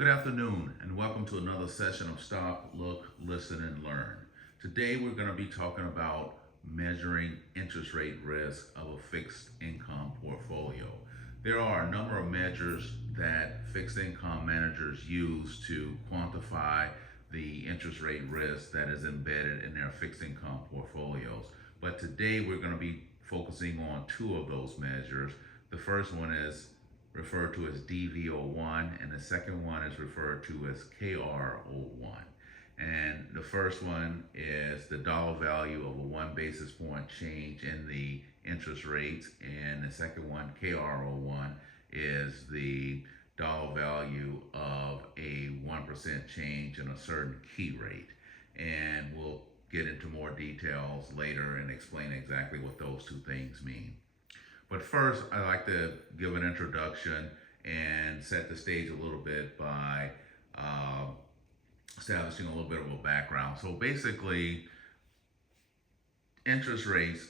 Good afternoon, and welcome to another session of Stop, Look, Listen, and Learn. Today we're going to be talking about measuring interest rate risk of a fixed income portfolio. There are a number of measures that fixed income managers use to quantify the interest rate risk that is embedded in their fixed income portfolios. But today we're going to be focusing on two of those measures. The first one is referred to as DV01, and the second one is referred to as KR01. And the first one is the dollar value of a 1 basis point change in the interest rates, and the second one, KR01, is the dollar value of a 1% change in a certain key rate. And we'll get into more details later and explain exactly what those two things mean. But first, I'd like to give an introduction and set the stage a little bit by establishing a little bit of a background. So basically, interest rates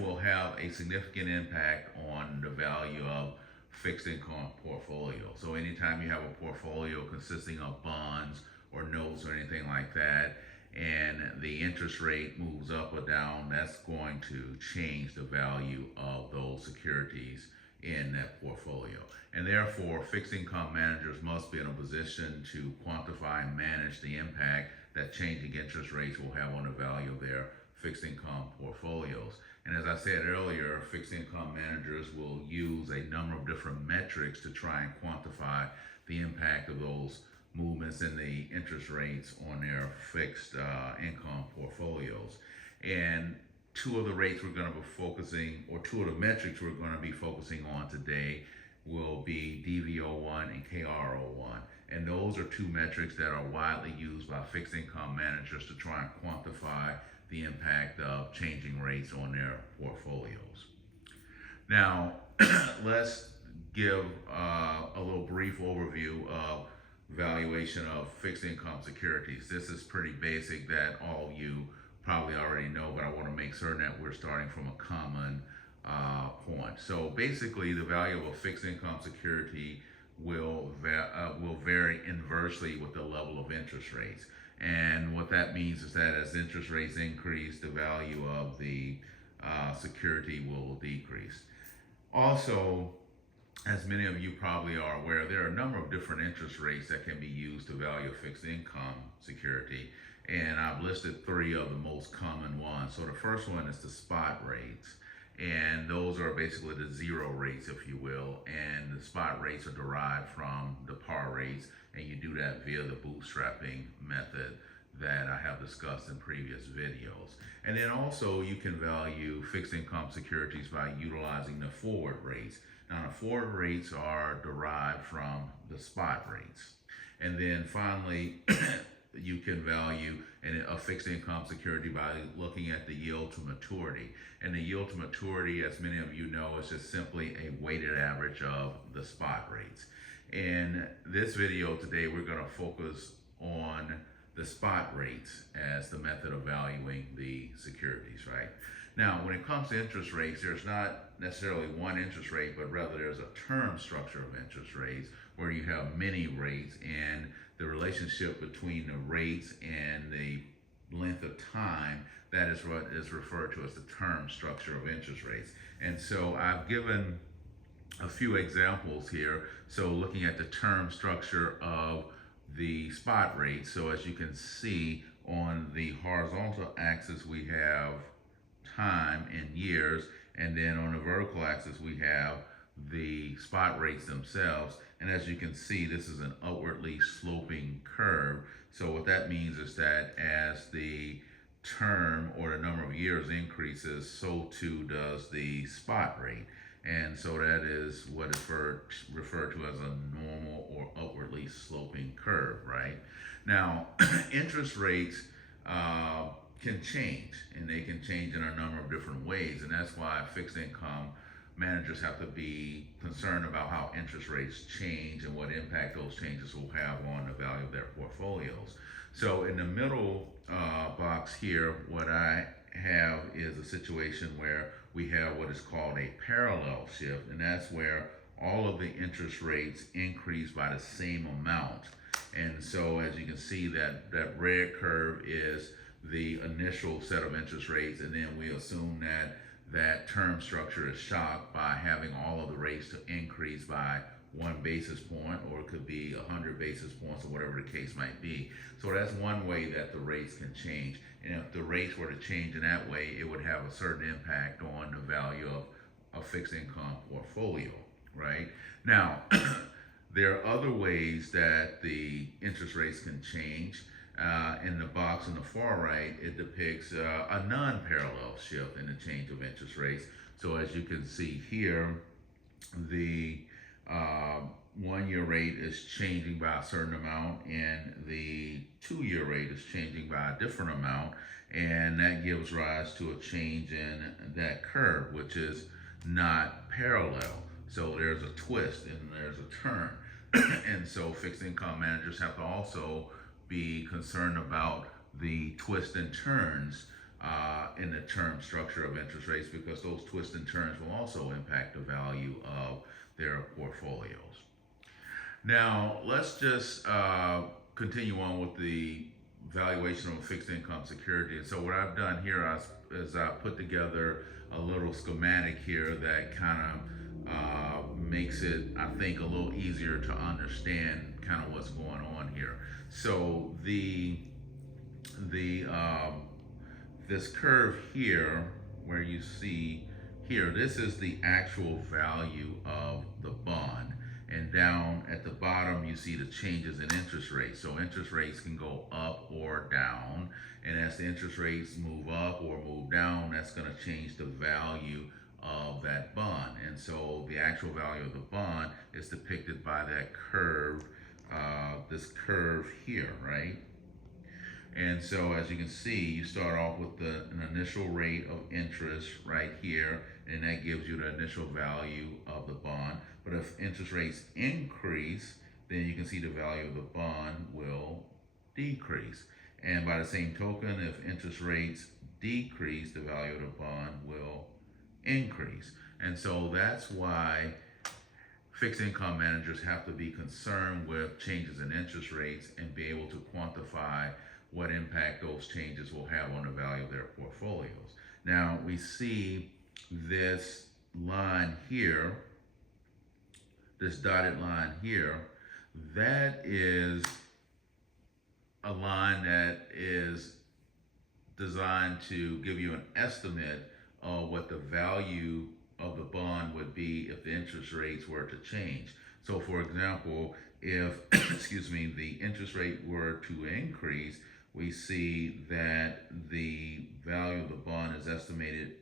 will have a significant impact on the value of fixed income portfolio. So anytime you have a portfolio consisting of bonds or notes or anything like that, and the interest rate moves up or down, that's going to change the value of those securities in that portfolio. And therefore, fixed income managers must be in a position to quantify and manage the impact that changing interest rates will have on the value of their fixed income portfolios. And as I said earlier, fixed income managers will use a number of different metrics to try and quantify the impact of those movements in the interest rates on their fixed income portfolios. And two of the rates we're going to be focusing, or two of the metrics we're going to be focusing on today will be DV01 and KR01. And those are two metrics that are widely used by fixed income managers to try and quantify the impact of changing rates on their portfolios. Now, let's give a little brief overview of valuation of fixed income securities. This is pretty basic that all of you probably already know, but I want to make certain that we're starting from a common point. So basically, the value of a fixed income security will vary inversely with the level of interest rates. And what that means is that as interest rates increase, the value of the security will decrease. Also, as many of you probably are aware, there are a number of different interest rates that can be used to value a fixed income security. And I've listed three of the most common ones. So the first one is the spot rates. And those are basically the zero rates, if you will. And the spot rates are derived from the par rates. And you do that via the bootstrapping method that I have discussed in previous videos. And then also you can value fixed income securities by utilizing the forward rates. Now, the forward rates are derived from the spot rates. And then finally, you can value a fixed income security by looking at the yield to maturity. And the yield to maturity, as many of you know, is just simply a weighted average of the spot rates. In this video today, we're going to focus on the spot rates as the method of valuing the securities, right? Now, when it comes to interest rates, there's not necessarily one interest rate, but rather there's a term structure of interest rates where you have many rates, and the relationship between the rates and the length of time, that is what is referred to as the term structure of interest rates. And so I've given a few examples here. So looking at the term structure of the spot rate, so as you can see on the horizontal axis we have time in years, and then on the vertical axis we have the spot rates themselves. And as you can see, this is an upwardly sloping curve. So what that means is that as the term or the number of years increases, so too does the spot rate. And so that is what is referred to as a normal or upwardly sloping curve, right? Now, interest rates can change, and they can change in a number of different ways. And that's why fixed income managers have to be concerned about how interest rates change and what impact those changes will have on the value of their portfolios. So in the middle box here, what I have is a situation where we have what is called a parallel shift, and that's where all of the interest rates increase by the same amount. And so as you can see, that red curve is the initial set of interest rates, and then we assume that that term structure is shocked by having all of the rates to increase by 1 basis point, or it could be 100 basis points, or whatever the case might be. So that's one way that the rates can change. And if the rates were to change in that way, it would have a certain impact on the value of a fixed income portfolio, right? Now, there are other ways that the interest rates can change. In the box on the far right, it depicts a non-parallel shift in the change of interest rates. So as you can see here, the 1 year rate is changing by a certain amount, and the 2 year rate is changing by a different amount, and that gives rise to a change in that curve, which is not parallel. So there's a twist and there's a turn. And so fixed income managers have to also be concerned about the twists and turns in the term structure of interest rates, because those twists and turns will also impact the value of their portfolios. Now, let's just continue on with the valuation of a fixed income security. And so what I've done here is I put together a little schematic here that kind of makes it, I think, a little easier to understand kind of what's going on here. So this curve here, where you see here, this is the actual value of the bond. And down at the bottom, you see the changes in interest rates. So interest rates can go up or down. And as the interest rates move up or move down, that's going to change the value of that bond. And so the actual value of the bond is depicted by that curve, this curve here, right? And so as you can see, you start off with an initial rate of interest right here, and that gives you the initial value of the bond. But if interest rates increase, then you can see the value of the bond will decrease. And by the same token, if interest rates decrease, the value of the bond will increase. And so that's why fixed income managers have to be concerned with changes in interest rates and be able to quantify what impact those changes will have on the value of their portfolios. Now, we see this line here, this dotted line here, that is a line that is designed to give you an estimate of what the value of the bond would be if the interest rates were to change. So for example, if excuse me, the interest rate were to increase, we see that the value of the bond is estimated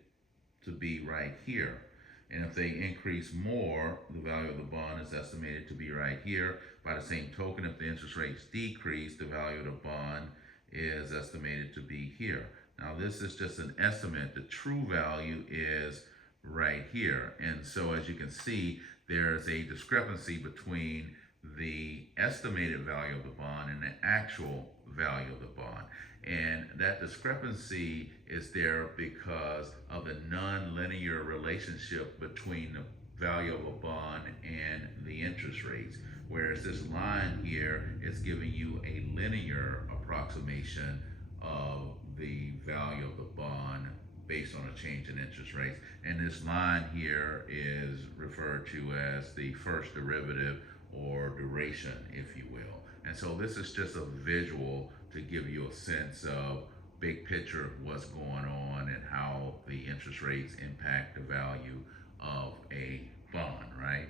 to be right here. And if they increase more, the value of the bond is estimated to be right here. By the same token, if the interest rates decrease, the value of the bond is estimated to be here. Now, this is just an estimate. The true value is right here. And so as you can see, there's a discrepancy between the estimated value of the bond and the actual value of the bond. And that discrepancy is there because of the non-linear relationship between the value of a bond and the interest rates. Whereas this line here is giving you a linear approximation of the value of the bond based on a change in interest rates. And this line here is referred to as the first derivative, or duration, if you will. And so this is just a visual to give you a sense of big picture of what's going on and how the interest rates impact the value of a bond, right?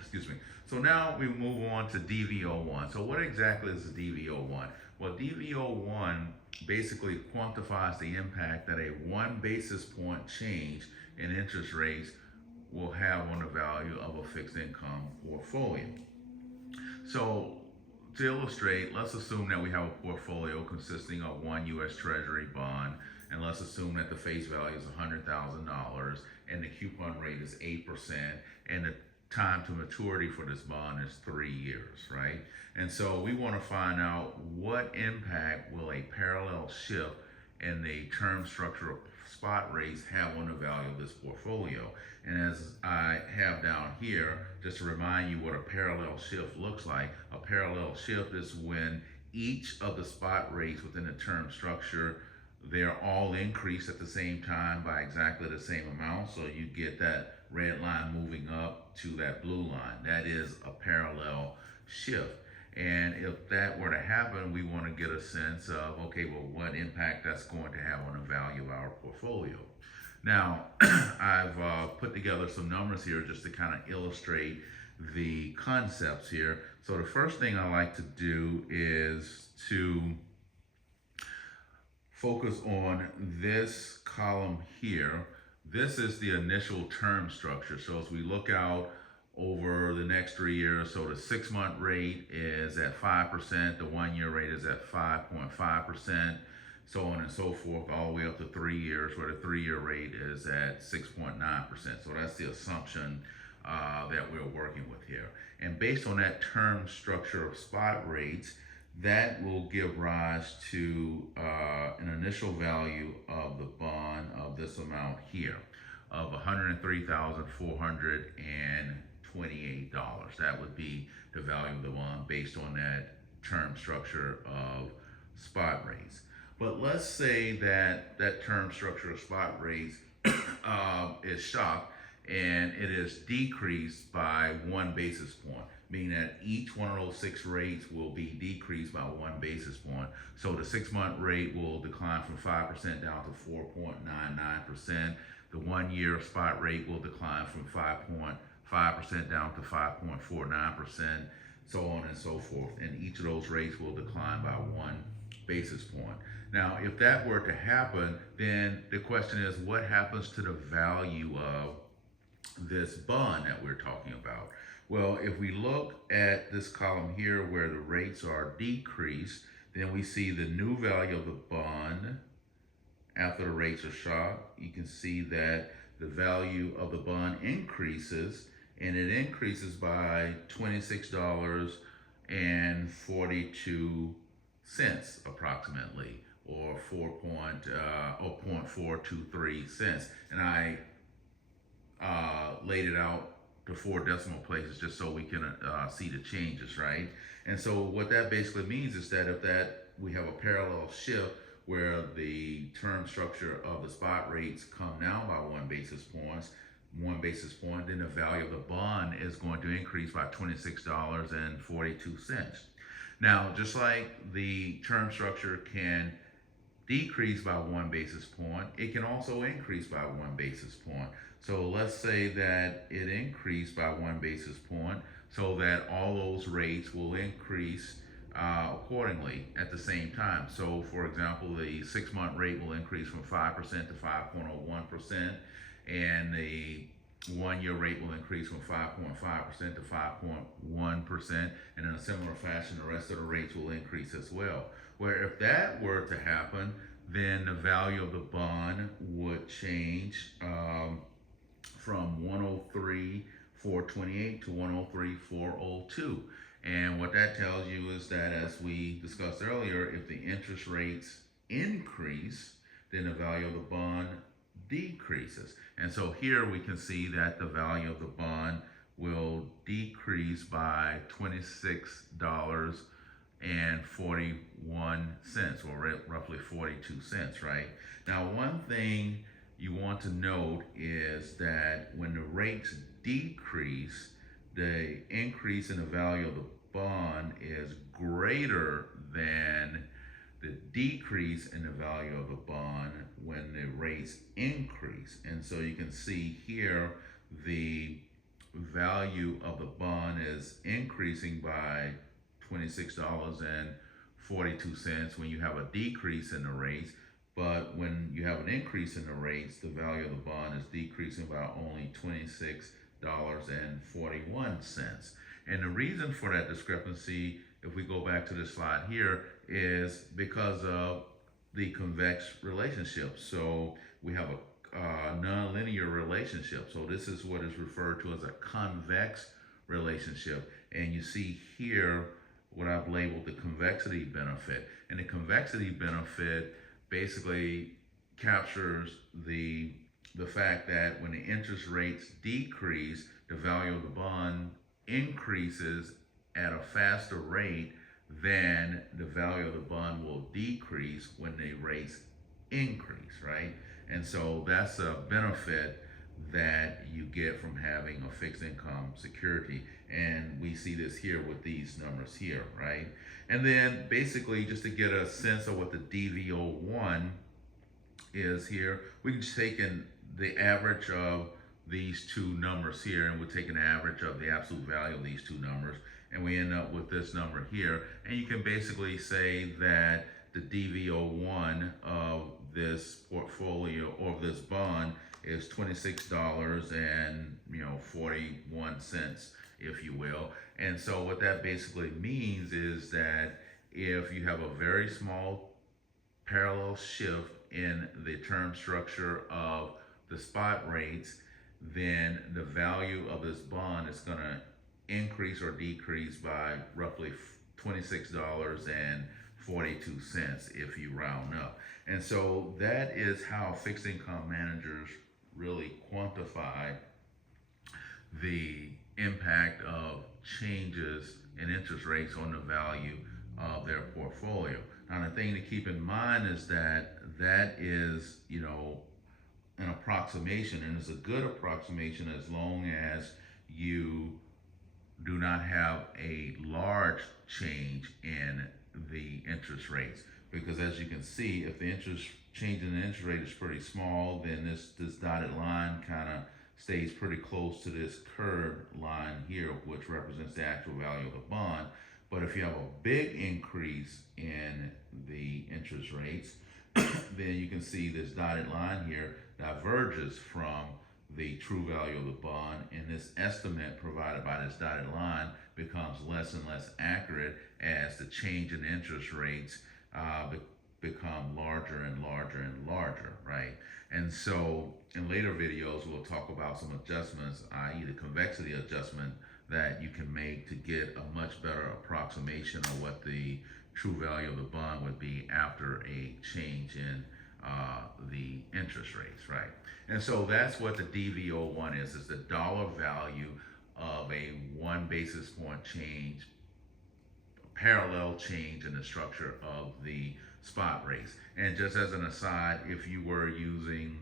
Excuse me. So now we move on to DV01. So what exactly is DV01? Well, DV01 basically quantifies the impact that a 1 basis point change in interest rates will have on the value of a fixed income portfolio. So to illustrate, let's assume that we have a portfolio consisting of one U.S. Treasury bond, and let's assume that the face value is $100,000 and the coupon rate is 8%, and the time to maturity for this bond is 3 years, right? And so we want to find out what impact will a parallel shift in the term structure of spot rates have on the value of this portfolio. And as I have down here, just to remind you what a parallel shift looks like, a parallel shift is when each of the spot rates within the term structure, they're all increased at the same time by exactly the same amount. So you get that red line moving up to that blue line. That is a parallel shift. And if that were to happen, we want to get a sense of, okay, well, what impact that's going to have on the value of our portfolio. Now, I've put together some numbers here just to kind of illustrate the concepts here. So the first thing I like to do is to focus on this column here. This is the initial term structure. So as we look out over the next 3 years, so the 6-month rate is at 5%, the 1-year rate is at 5.5%, so on and so forth, all the way up to 3 years, where the 3-year rate is at 6.9%. So that's the assumption that we're working with here. And based on that term structure of spot rates, that will give rise to an initial value of the bond of this amount here of $103,428. That would be the value of the bond based on that term structure of spot rates. But let's say that that term structure of spot rates is shocked and it is decreased by 1 basis point, meaning that each one of those 6 rates will be decreased by 1 basis point. So the 6-month rate will decline from 5% down to 4.99%. The 1-year spot rate will decline from 5.5% down to 5.49%, so on and so forth. And each of those rates will decline by 1 basis point. Now, if that were to happen, then the question is, what happens to the value of this bond that we're talking about? Well, if we look at this column here where the rates are decreased, then we see the new value of the bond after the rates are shocked. You can see that the value of the bond increases, and it increases by $26.42 approximately, or 0.423 cents. And I laid it out to 4 decimal places just so we can see the changes, right? And so what that basically means is that if we have a parallel shift where the term structure of the spot rates come down by 1 basis point, then the value of the bond is going to increase by $26.42. Now, just like the term structure can decrease by 1 basis point, it can also increase by 1 basis point. So let's say that it increased by 1 basis point, so that all those rates will increase accordingly at the same time. So for example, the 6-month rate will increase from 5% to 5.01%, and the 1-year rate will increase from 5.5% to 5.1%, and in a similar fashion, the rest of the rates will increase as well. Where if that were to happen, then the value of the bond would change from 103,428 to 103,402. And what that tells you is that, as we discussed earlier, if the interest rates increase, then the value of the bond decreases. And so here we can see that the value of the bond will decrease by $26.41, or roughly 42 cents, right? Now, one thing you want to note is that when the rates decrease, the increase in the value of the bond is greater than the decrease in the value of the bond when the rates increase. And so you can see here the value of the bond is increasing by $26.42 when you have a decrease in the rates. But when you have an increase in the rates, the value of the bond is decreasing by only $26.41. And the reason for that discrepancy, if we go back to the slide here, is because of the convex relationship. So we have a nonlinear relationship. So this is what is referred to as a convex relationship. And you see here what I've labeled the convexity benefit. And the convexity benefit basically captures the fact that when the interest rates decrease, the value of the bond increases at a faster rate than the value of the bond will decrease when the rates increase, right? And so that's a benefit that you get from having a fixed income security. And we see this here with these numbers here, right? And then basically, just to get a sense of what the DV01 is here, we can just take in the average of these two numbers here, and we'll take an average of the absolute value of these two numbers, and we end up with this number here. And you can basically say that the DV01 of this portfolio or this bond is $26 and 41 cents, if you will. And so what that basically means is that if you have a very small parallel shift in the term structure of the spot rates, then the value of this bond is going to increase or decrease by roughly $26.42 if you round up. And so that is how fixed income managers really quantify the impact of changes in interest rates on the value of their portfolio. Now, the thing to keep in mind is that that is, an approximation, and it's a good approximation as long as you do not have a large change in the interest rates. Because as you can see, if the change in the interest rate is pretty small, then this dotted line kind of stays pretty close to this curved line here, which represents the actual value of the bond. But if you have a big increase in the interest rates, then you can see this dotted line here diverges from the true value of the bond, and this estimate provided by this dotted line becomes less and less accurate as the change in interest rates become larger and larger and larger, right? And so in later videos, we'll talk about some adjustments, i.e. the convexity adjustment that you can make to get a much better approximation of what the true value of the bond would be after a change in the interest rates, right? And so that's what the DV01 is the dollar value of a 1 basis point change, parallel change in the structure of the spot rates. And just as an aside, if you were using,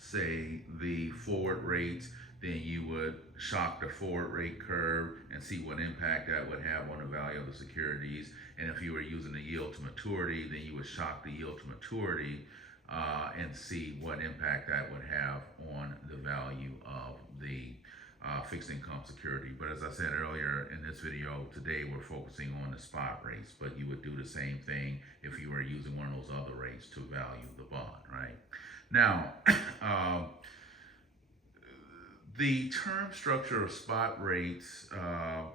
say, the forward rates, then you would shock the forward rate curve and see what impact that would have on the value of the securities. And if you were using the yield to maturity, then you would shock the yield to maturity and see what impact that would have on the value of the fixed income security. But as I said earlier in this video, today we're focusing on the spot rates, but you would do the same thing if you were using one of those other rates to value the bond, right? Now, the term structure of spot rates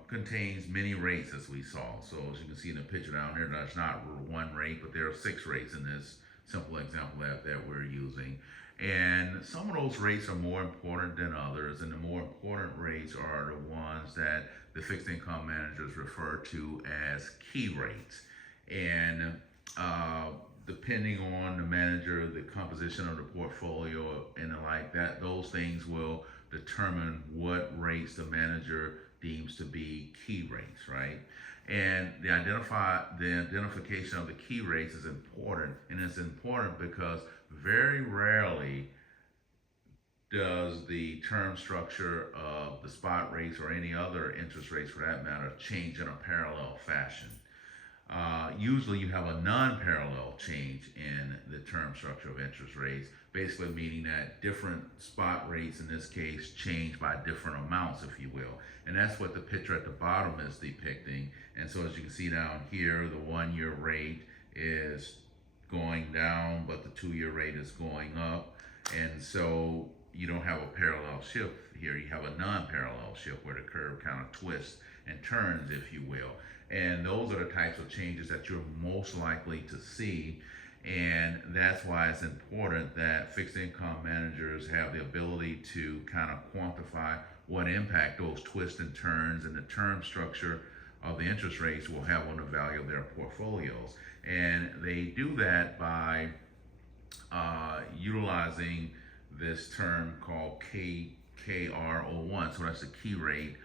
contains many rates, as we saw. So as you can see in the picture down there, that's not one rate, but there are 6 rates in this simple example that we're using. And some of those rates are more important than others, and the more important rates are the ones that the fixed income managers refer to as key rates. And depending on the manager, the composition of the portfolio, and the like, that those things will determine what rates the manager deems to be key rates, right? And the identification of the key rates is important, and it's important because very rarely does the term structure of the spot rates or any other interest rates for that matter change in a parallel fashion. Usually you have a non-parallel change in the term structure of interest rates, basically meaning that different spot rates in this case change by different amounts, if you will. And that's what the picture at the bottom is depicting. And so as you can see down here, the 1-year rate is going down, but the 2-year rate is going up. And so you don't have a parallel shift here. You have a non-parallel shift where the curve kind of twists and turns, if you will. And those are the types of changes that you're most likely to see. And that's why it's important that fixed income managers have the ability to kind of quantify what impact those twists and turns and the term structure of the interest rates will have on the value of their portfolios. And they do that by utilizing this term called KR01. So that's the key rate.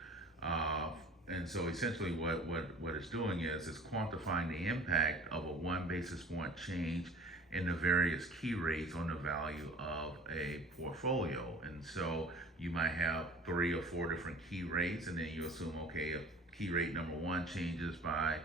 Uh, and so essentially what it's doing is it's quantifying the impact of a 1 basis point change in the various key rates on the value of a portfolio. And so you might have 3 or 4 different key rates, and then you assume, okay, if key rate number one changes by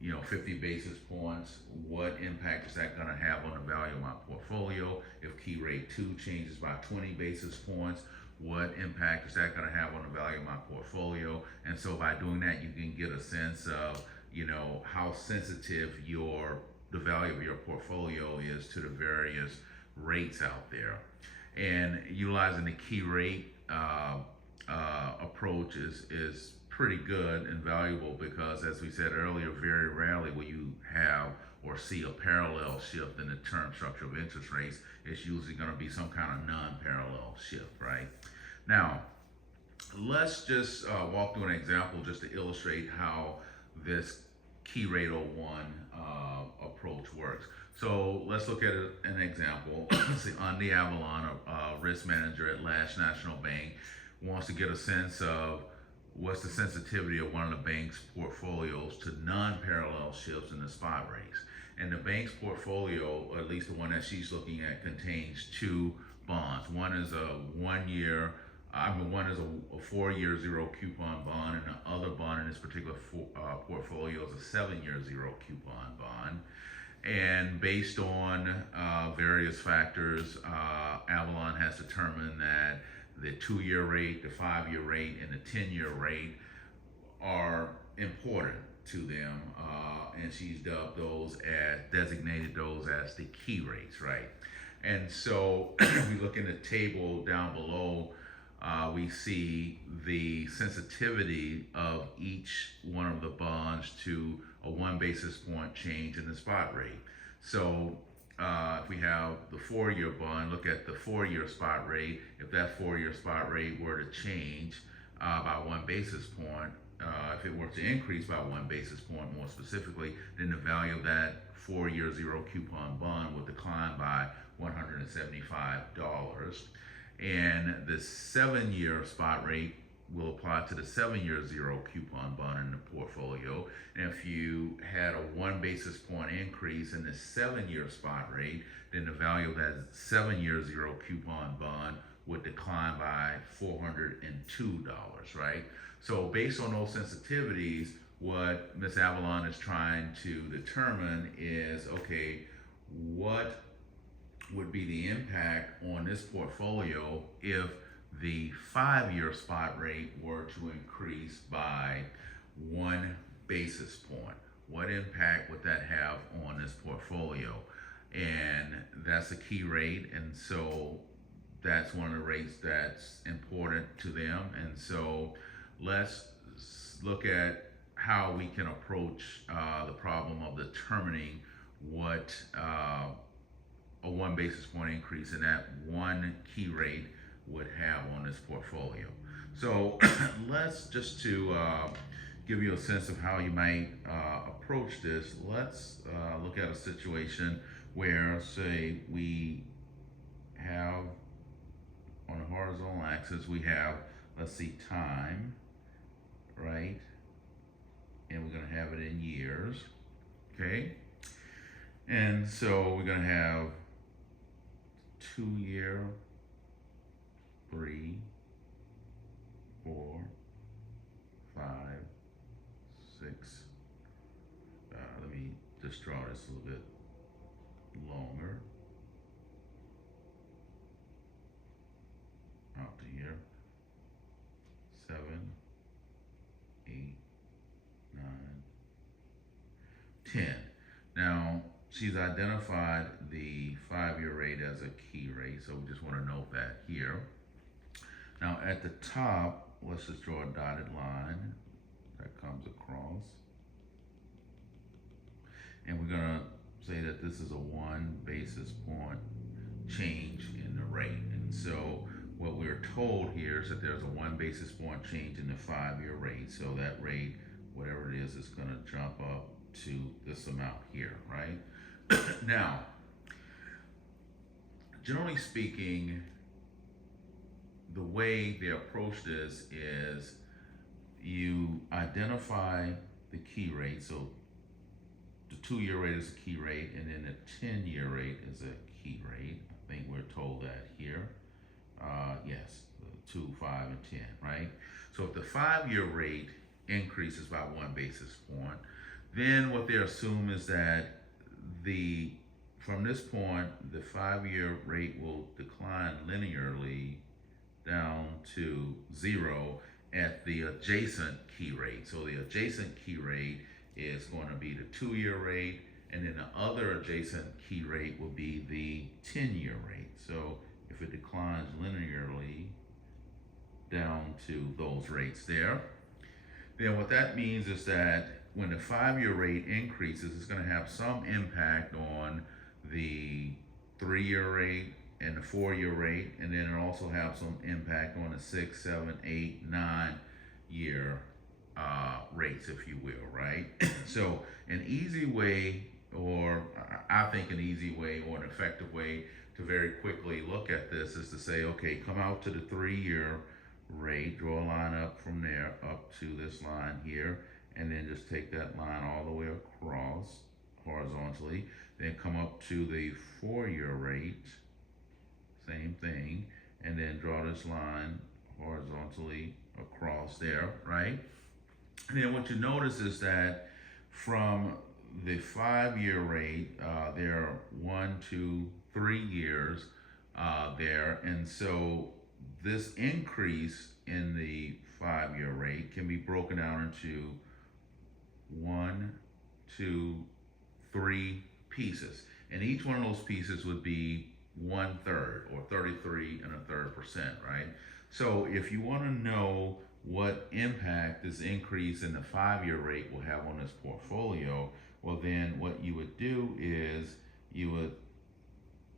50 basis points, what impact is that going to have on the value of my portfolio? If key rate 2 changes by 20 basis points, what impact is that going to have on the value of my portfolio? And so by doing that, you can get a sense of, how sensitive the value of your portfolio is to the various rates out there. And utilizing the key rate approach is pretty good and valuable because, as we said earlier, very rarely will you have or see a parallel shift in the term structure of interest rates. It's usually going to be some kind of non-parallel shift, right? Now, let's just walk through an example just to illustrate how this key rate 01 approach works. So let's look at an example. Let's see, Andy Avalon, a risk manager at Lash National Bank, wants to get a sense of what's the sensitivity of one of the bank's portfolios to non-parallel shifts in the spot rates. And the bank's portfolio, or at least the one that she's looking at, contains 2 bonds. One is a 4-year zero coupon bond, and the other bond in this particular portfolio is a 7-year zero coupon bond. And based on various factors, Avalon has determined that the 2-year rate, the 5-year rate, and the 10-year rate are important to them, and she's designated those as the key rates, right? And so if we look in the table down below, we see the sensitivity of each one of the bonds to a 1 basis point change in the spot rate. So if we have the 4-year bond, look at the 4-year spot rate. If that 4-year spot rate were to change by 1 basis point, if it were to increase by 1 basis point more specifically, then the value of that 4-year zero coupon bond would decline by $175. And the 7-year spot rate will apply to the 7-year zero coupon bond in the portfolio. And if you had a 1 basis point increase in the 7-year spot rate, then the value of that 7-year zero coupon bond would decline by $402, right? So based on those sensitivities, what Ms. Avalon is trying to determine is, okay, what would be the impact on this portfolio if the 5-year spot rate were to increase by 1 basis point? What impact would that have on this portfolio? And that's a key rate, and so that's one of the rates that's important to them. And so let's look at how we can approach the problem of determining what a 1 basis point increase in that one key rate would have on this portfolio. So let's just to give you a sense of how you might approach this, let's look at a situation where, say, we have on the horizontal axis, we have, let's see, time, right? And we're going to have it in years, okay? And so we're going to have 2-year, 3, 4, 5, 6. Let me just draw this a little bit longer. Out to here. 7, 8, 9, 10. Now, she's identified the 5-year rate as a key rate, so we just want to note that here. Now, at the top, let's just draw a dotted line that comes across. And we're going to say that this is a 1 basis point change in the rate. And so what we're told here is that there's a 1 basis point change in the 5-year rate. So that rate, whatever it is going to jump up to this amount here, right? Now, generally speaking, the way they approach this is you identify the key rate. So the 2-year rate is a key rate, and then the 10-year rate is a key rate. I think we're told that here. Yes, 2, 5, and 10, right? So if the 5-year rate increases by 1 basis point, then what they assume is that from this point, the 5-year rate will decline linearly down to 0 at the adjacent key rate. So the adjacent key rate is going to be the 2-year rate, and then the other adjacent key rate will be the 10-year rate. So if it declines linearly down to those rates there, then what that means is that when the 5-year rate increases, it's going to have some impact on the 3-year rate and the 4-year rate, and then it also have some impact on the 6, 7, 8, 9-year rates, if you will, right? So an easy way, or I think an easy way or an effective way to very quickly look at this is to say, okay, come out to the 3-year rate, draw a line up from there up to this line here, and then just take that line all the way across horizontally, then come up to the 4-year rate, same thing, and then draw this line horizontally across there, right? And then what you notice is that from the 5-year rate, there are 1, 2, 3 years there, and so this increase in the 5-year rate can be broken down into 1, 2, 3 pieces, and each one of those pieces would be 1/3 or 33.33%, right? So if you want to know what impact this increase in the 5-year rate will have on this portfolio, well then what you would do is you would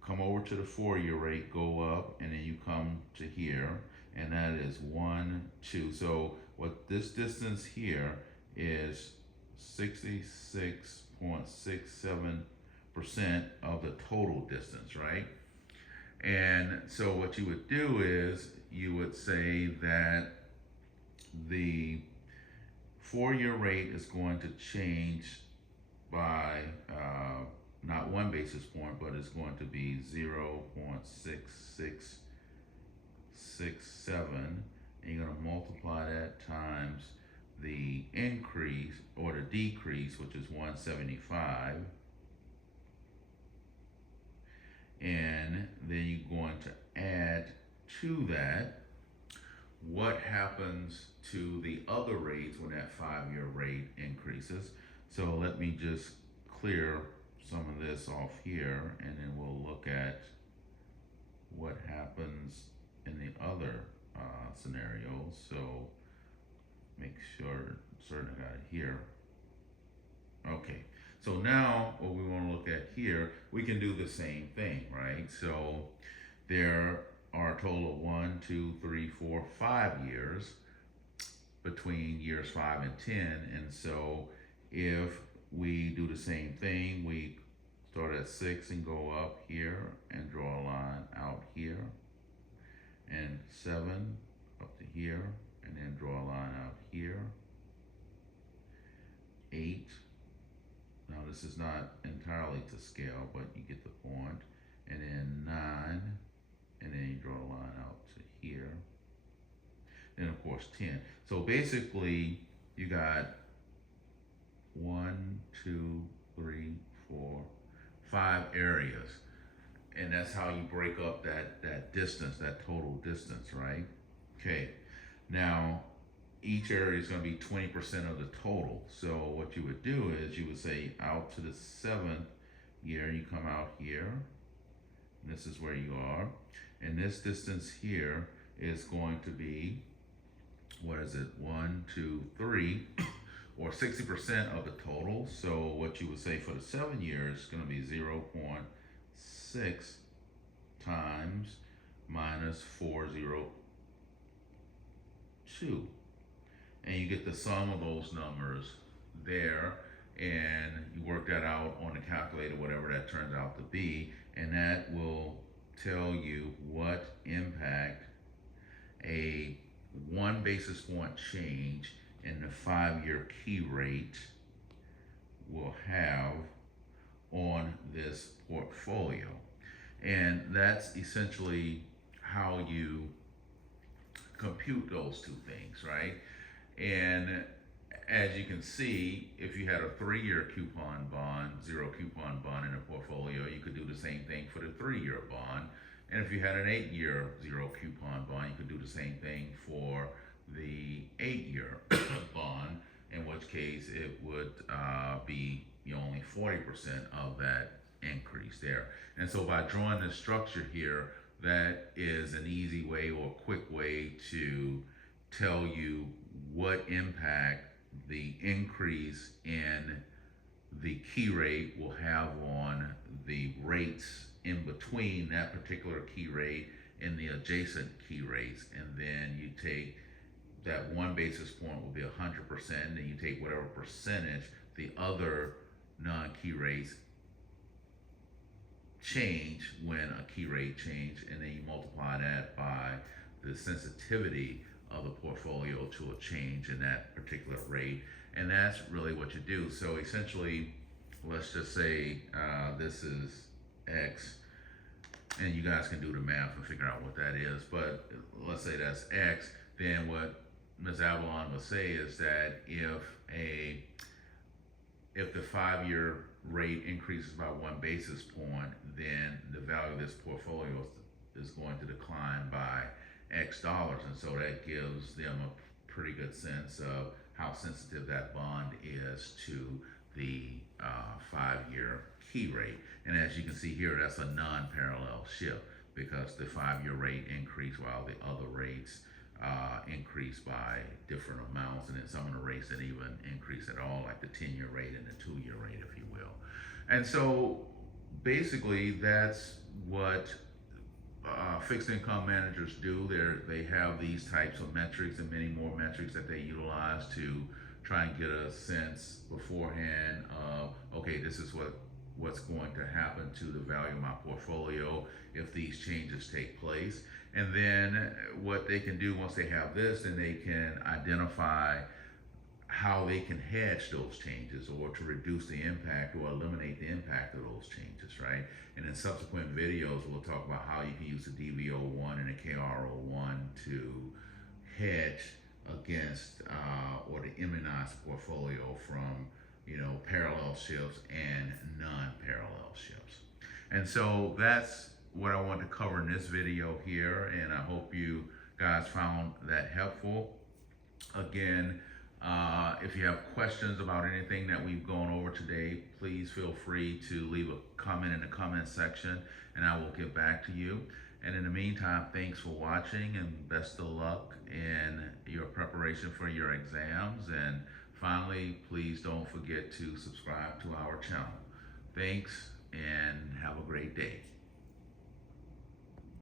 come over to the 4-year rate, go up, and then you come to here, and that is 1, 2. So what this distance here is 66.67% of the total distance, right? And so what you would do is you would say that the 4-year rate is going to change by not 1 basis point, but it's going to be 0.6667, and you're going to multiply that times the increase or the decrease, which is 175, and then you're going to add to that what happens to the other rates when that 5-year rate increases. So let me just clear some of this off here, and then we'll look at what happens in the other scenarios. So make sure, certain I got it here. Okay, so now what we want to look at here, we can do the same thing, right? So there are a total of 1, 2, 3, 4, 5 years between years 5 and 10, and so if we do the same thing, we start at 6 and go up here and draw a line out here, and 7 up to here, and then draw a line out here, 8. Now this is not entirely to scale, but you get the point, and then 9, and then you draw a line out to here, then of course 10. So basically you got 1, 2, 3, 4, 5 areas, and that's how you break up that distance, that total distance, right? Okay, now each area is going to be 20% of the total. So what you would do is you would say out to the 7th year, you come out here, and this is where you are, and this distance here is going to be, what is it, 1, 2, 3, or 60% of the total. So what you would say for the 7 years is going to be 0.6 times minus 402. And you get the sum of those numbers there, and you work that out on the calculator, whatever that turns out to be, and that will tell you what impact a 1 basis point change in the 5-year key rate will have on this portfolio. And that's essentially how you compute those two things, right? And as you can see, if you had a 3-year coupon bond, zero coupon bond in a portfolio, you could do the same thing for the 3-year bond. And if you had an 8-year zero coupon bond, you could do the same thing for the 8-year bond, in which case it would be only 40% of that increase there. And so by drawing this structure here, that is an easy way or quick way to tell you what impact the increase in the key rate will have on the rates in between that particular key rate and the adjacent key rates. And then you take that 1 basis point will be 100%, and you take whatever percentage the other non-key rates change when a key rate change, and then you multiply that by the sensitivity of the portfolio to a change in that particular rate, and that's really what you do. So essentially, let's just say this is X, and you guys can do the math and figure out what that is, but let's say that's X. Then what Ms. Avalon would say is that if the 5-year rate increases by 1 basis point, then the value of this portfolio is going to decline by X dollars. And so that gives them a pretty good sense of how sensitive that bond is to the 5-year key rate. And as you can see here, that's a non-parallel shift because the 5-year rate increased while the other rates increased by different amounts, and then some of the rates didn't even increase at all, like the 10-year rate and the 2-year rate, if you will. And so basically that's what fixed income managers do. They have these types of metrics and many more metrics that they utilize to try and get a sense beforehand of, okay, this is what's going to happen to the value of my portfolio if these changes take place. And then what they can do once they have this, then they can identify how they can hedge those changes or to reduce the impact or eliminate the impact of those changes, right? And in subsequent videos, we'll talk about how you can use the DV01 and the KR01 to hedge against or to immunize the portfolio from parallel shifts and non-parallel shifts. And so that's what I want to cover in this video here, and I hope you guys found that helpful. Again, if you have questions about anything that we've gone over today, please feel free to leave a comment in the comment section and I will get back to you. And in the meantime, thanks for watching and best of luck in your preparation for your exams. And finally, please don't forget to subscribe to our channel. Thanks and have a great day.